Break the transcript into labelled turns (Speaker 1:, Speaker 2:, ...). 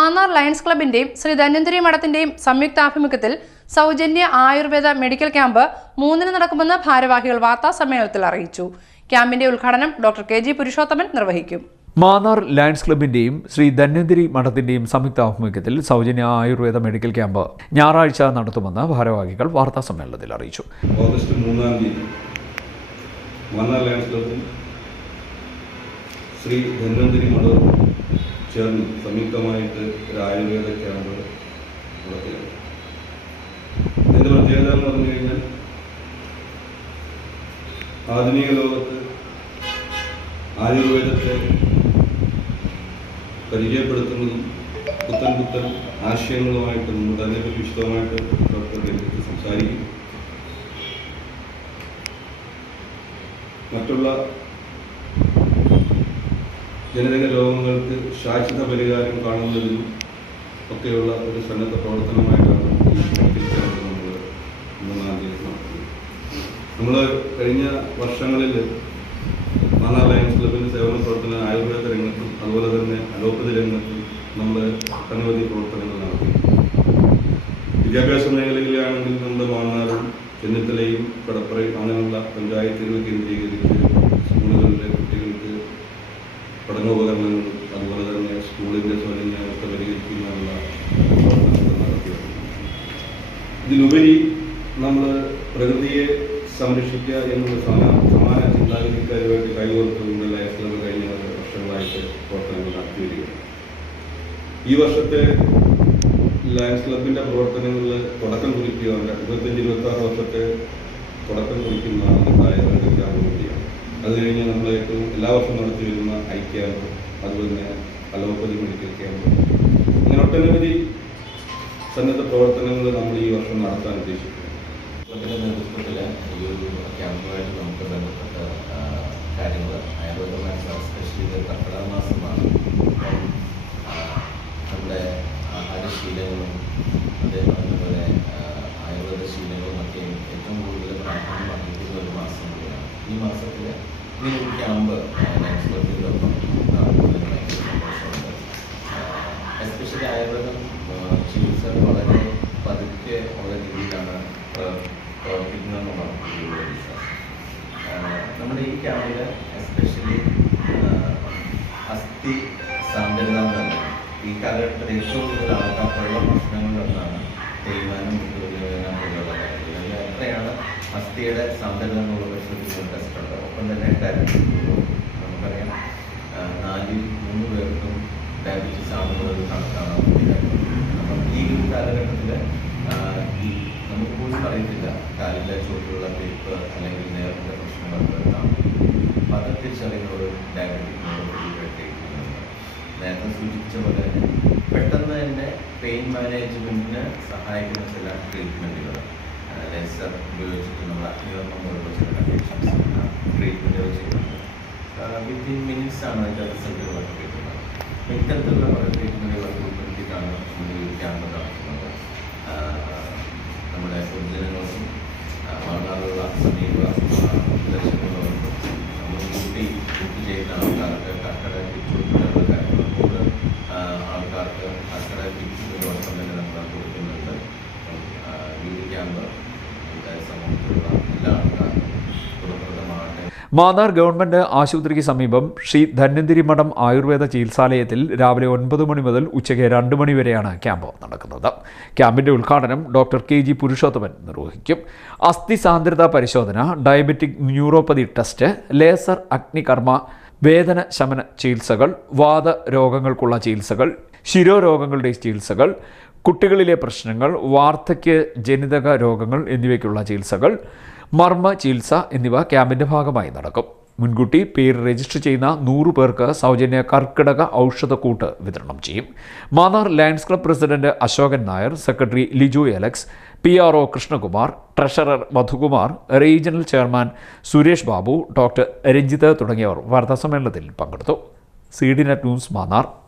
Speaker 1: Mannar lions ക്ലബിന്റെയും ശ്രീ ധന്വന്തരി മഠത്തിന്റെയും സംയുക്താഭിമുഖ്യത്തിൽ സൗജന്യ ആയുർവേദ മെഡിക്കൽ ക്യാമ്പ് മൂന്നിന് നടക്കുമെന്ന് ഭാരവാഹികൾ വാർത്താ സമ്മേളനത്തിൽ അറിയിച്ചു. ക്യാമ്പിന്റെ ഉദ്ഘാടനം ഡോക്ടർ കെ ജി പുരുഷോത്തമൻ നിർവഹിക്കും.
Speaker 2: മാന്നാർ ലയൺസ് ക്ലബിന്റെയും ശ്രീ ധന്വന്തിരി മഠത്തിന്റെയും സംയുക്ത ആഭിമുഖ്യത്തിൽ സൗജന്യ ആയുർവേദ മെഡിക്കൽ ക്യാമ്പ് ഞായറാഴ്ച നടത്തുമെന്ന് ഭാരവാഹികൾ വാർത്താ സമ്മേളനത്തിൽ അറിയിച്ചു.
Speaker 3: ഓഗസ്റ്റ് മൂന്നാം തീയതി മാന്നാർ ലയൺസ് ക്ലബും ശ്രീ ധന്വന്തിരി മഠവും ചേർന്ന് സംയുക്തമായിട്ട് ഒരു ആയുർവേദ ക്യാമ്പ് നടത്തുകയാണ് ഇതിന്റെ പ്രത്യേകത എന്ന് പറഞ്ഞു കഴിഞ്ഞാൽ ആധുനിക ലോകത്ത് ആയുർവേദത്തെ പരിചയപ്പെടുത്തുന്നതും പുത്തൻ പുത്തൻ ആശയങ്ങളുമായിട്ട് നമ്മുടെ അതിനെപ്പറ്റി വിശദമായിട്ട് ഡോക്ടർ രഞ്ജിത്ത് സംസാരിക്കും. മറ്റുള്ള ജനിതക രോഗങ്ങൾക്ക് ശാശ്വത പരിഹാരം കാണുന്നതിനും ഒക്കെയുള്ള ഒരു സന്നദ്ധ പ്രവർത്തനമായിട്ടാണ് നമ്മൾ മൂന്നാം തീയതി നടത്തുന്നത് നമ്മൾ കഴിഞ്ഞ വർഷങ്ങളിൽ മാന്നാർ ലയൺസ് ക്ലബിന്റെ സേവന പ്രവർത്തനം ആയുർവേദ രംഗത്തും അതുപോലെ തന്നെ അലോപ്പതി രംഗത്തും നമ്മൾ ഒട്ടനവധി പ്രവർത്തനങ്ങൾ നടത്തി. വിദ്യാഭ്യാസ മേഖലയിലാണെങ്കിൽ നമ്മുടെ മാന്നാറും ചെന്നിത്തലയും കടപ്പുറയും അങ്ങനെയുള്ള പഞ്ചായത്തുകൾ കേന്ദ്രീകരിച്ച് സ്കൂളുകളിലെ കുട്ടികൾക്ക് പഠനോപകരണങ്ങളും അതുപോലെ തന്നെ സ്കൂളിന്റെ സ്വരന്യാവസ്ഥ പരിഹരിക്കുന്നതിനുള്ള ഇതിലുപരി നമ്മൾ പ്രകൃതിയെ സംരക്ഷിക്കുക എന്നുള്ള സമാന സമാന ചിന്താഗതിക്കാരുമായിട്ട് കൈകോർത്തുകൊണ്ട് ലൈഫ് ക്ലബ് കഴിഞ്ഞ വർഷങ്ങളായിട്ട് പ്രവർത്തനങ്ങൾ നടത്തി വരികയാണ് ഈ വർഷത്തെ ലയൺസ് ക്ലബിന്റെ പ്രവർത്തനങ്ങളിൽ തുടക്കം കുറിക്കുക ഇരുപത്തഞ്ച് ഇരുപത്തി ആറ് വർഷത്തെ തുടക്കം കുറിക്കുന്ന അത് കഴിഞ്ഞ് നമ്മൾ ഏറ്റവും എല്ലാ വർഷവും നടത്തി വരുന്ന ഐ ക്യാമ്പ് അതുപോലെ തന്നെ അലോപ്പതി മെഡിക്കൽ ക്യാമ്പ് അങ്ങനെ ഒട്ടനവധി സന്നദ്ധ പ്രവർത്തനങ്ങൾ നമ്മൾ ഈ വർഷം നടത്താൻ ഉദ്ദേശിക്കുന്നു.
Speaker 4: നേതൃത്വത്തിൽ ഈ ഒരു ആയുർവേദ ശീലങ്ങളും ഒക്കെ ഏറ്റവും കൂടുതൽ പ്രാധാന്യം അർഹിക്കുന്ന ഒരു മാസം കൂടിയാണ്. ഈ മാസത്തിൽ ഈ ഒരു ക്യാമ്പ് സന്തോഷമുണ്ട് എസ്പെഷ്യലി ആയുർവേദം ചികിത്സ വളരെ പതുക്കെ ഉള്ള രീതിയിലാണ് പ്ര- പ്രവർത്തിക്കുന്നതെന്നുള്ളതാണ് ഇതിലൂടെ നമ്മുടെ ഈ ക്യാമ്പിൽ എസ്പെഷ്യലി അസ്ഥി സാന്ദ്രത ഈ കാലഘട്ടത്തിൽ ഏറ്റവും കൂടുതൽ ആൾക്കാർക്കുള്ള പ്രശ്നങ്ങളിലൊന്നാണ് തേയ്മാനം മുട്ടുവേദന പോലെയുള്ള കാര്യങ്ങൾ. എത്രയാണ് അസ്ഥിയുടെ സാന്ദ്രത എന്നുള്ള ടെസ്റ്റ് ഉണ്ട്. ഒപ്പം തന്നെ ഡയബറ്റീസ് നമുക്കറിയാം നാലിൽ മൂന്ന് പേർക്കും ഡയബറ്റീസ് ആണെന്നുള്ള ഒരു കണക്കാണ് അപ്പം ഈ ഒരു കാലഘട്ടത്തിൽ നമുക്ക് പോലും അറിയത്തില്ല കാലിലെ ചുവട്ടിലുള്ള തേപ്പ് അല്ലെങ്കിൽ നേരത്തെ പ്രശ്നങ്ങളൊക്കെ വരുത്താം അപ്പം അത് ഒരു ഡയബറ്റിക്കിനോട് നേരത്തെ സൂചിപ്പിച്ച പോലെ തന്നെ പെട്ടെന്ന് തന്നെ പെയിൻ മാനേജ്മെന്റിന് സഹായിക്കുന്ന ചില ട്രീറ്റ്മെന്റുകൾ ലേസർ ഉപയോഗിച്ചിട്ട് നമ്മൾ അഗ്നികർമ്മം പോലുള്ള ചില കണ്ടീഷൻസ് ട്രീറ്റ്മെന്റുകൾ ചെയ്യുന്നുണ്ട് വിത്തിൻ മിനിറ്റ്സ് ആണ് അതിന്റെ റിസൾട്ടുകളൊക്കെ കിട്ടുന്നത്. ഇത്തരത്തിലുള്ള പല ട്രീറ്റ്മെന്റുകളൊക്കെ ഉൾപ്പെടുത്തിയിട്ടാണ് നമ്മൾ ഈ ക്യാമ്പ് നടത്തുന്നത് ആ, നമ്മുടെ പൊതുജനങ്ങൾക്കും മാതാവുള്ള സമീപ പ്രദേശങ്ങളുള്ളവർക്കും നമ്മൾ ഡ്യൂട്ടി ഡ്യൂട്ടി ചെയ്യുന്ന ആൾക്കാർക്ക് കർക്കട ചുറ്റുള്ള കാര്യങ്ങളോട് ആൾക്കാർക്ക് കർക്കട കിറ്റുകളോടൊപ്പം തന്നെ നമ്മൾ കൊടുക്കുന്നുണ്ട് അപ്പം, ആ, ഈ ഒരു ക്യാമ്പ് നമ്മുടെ സമൂഹത്തിലുള്ള എല്ലാ ആൾക്കാർക്കും ഗുണപ്രദമാകട്ടെ
Speaker 2: മാന്നാർ ഗവൺമെന്റ് ആശുപത്രിക്ക് സമീപം ശ്രീ ധന്യന്തിരി മഠം ആയുർവേദ ചികിത്സാലയത്തിൽ രാവിലെ ഒൻപത് മണി മുതൽ ഉച്ചയ്ക്ക് രണ്ട് മണി വരെയാണ് ക്യാമ്പ് നടക്കുന്നത്. ക്യാമ്പിന്റെ ഉദ്ഘാടനം ഡോക്ടർ കെ ജി പുരുഷോത്തമൻ നിർവഹിക്കും. അസ്ഥി സാന്ദ്രത പരിശോധന ഡയബറ്റിക് ന്യൂറോപ്പതി ടെസ്റ്റ് ലേസർ അഗ്നികർമ്മ വേദന ശമന ചികിത്സകൾ വാദ രോഗങ്ങൾക്കുള്ള ചികിത്സകൾ ശിരോരോഗങ്ങളുടെ ചികിത്സകൾ കുട്ടികളിലെ പ്രശ്നങ്ങൾ വാർദ്ധക്യ ജനിതക രോഗങ്ങൾ എന്നിവയ്ക്കുള്ള ചികിത്സകൾ മർമ്മ ചികിത്സ എന്നിവ ക്യാമ്പിന്റെ ഭാഗമായി നടക്കും. മുൻകൂട്ടി പേര് രജിസ്റ്റർ ചെയ്യുന്ന നൂറ് പേർക്ക് സൗജന്യ കർക്കിടക ഔഷധക്കൂട്ട് വിതരണം ചെയ്യും. Mannar Lions club president Ashokan Nair secretary Liju Alex P R O Krishnakumar treasurer Madhukumar regional chairman Suresh Babu doctor Ranjith തുടങ്ങിയവർ വാർത്താസമ്മേളനത്തിൽ പങ്കെടുത്തു. C D net news Mannar.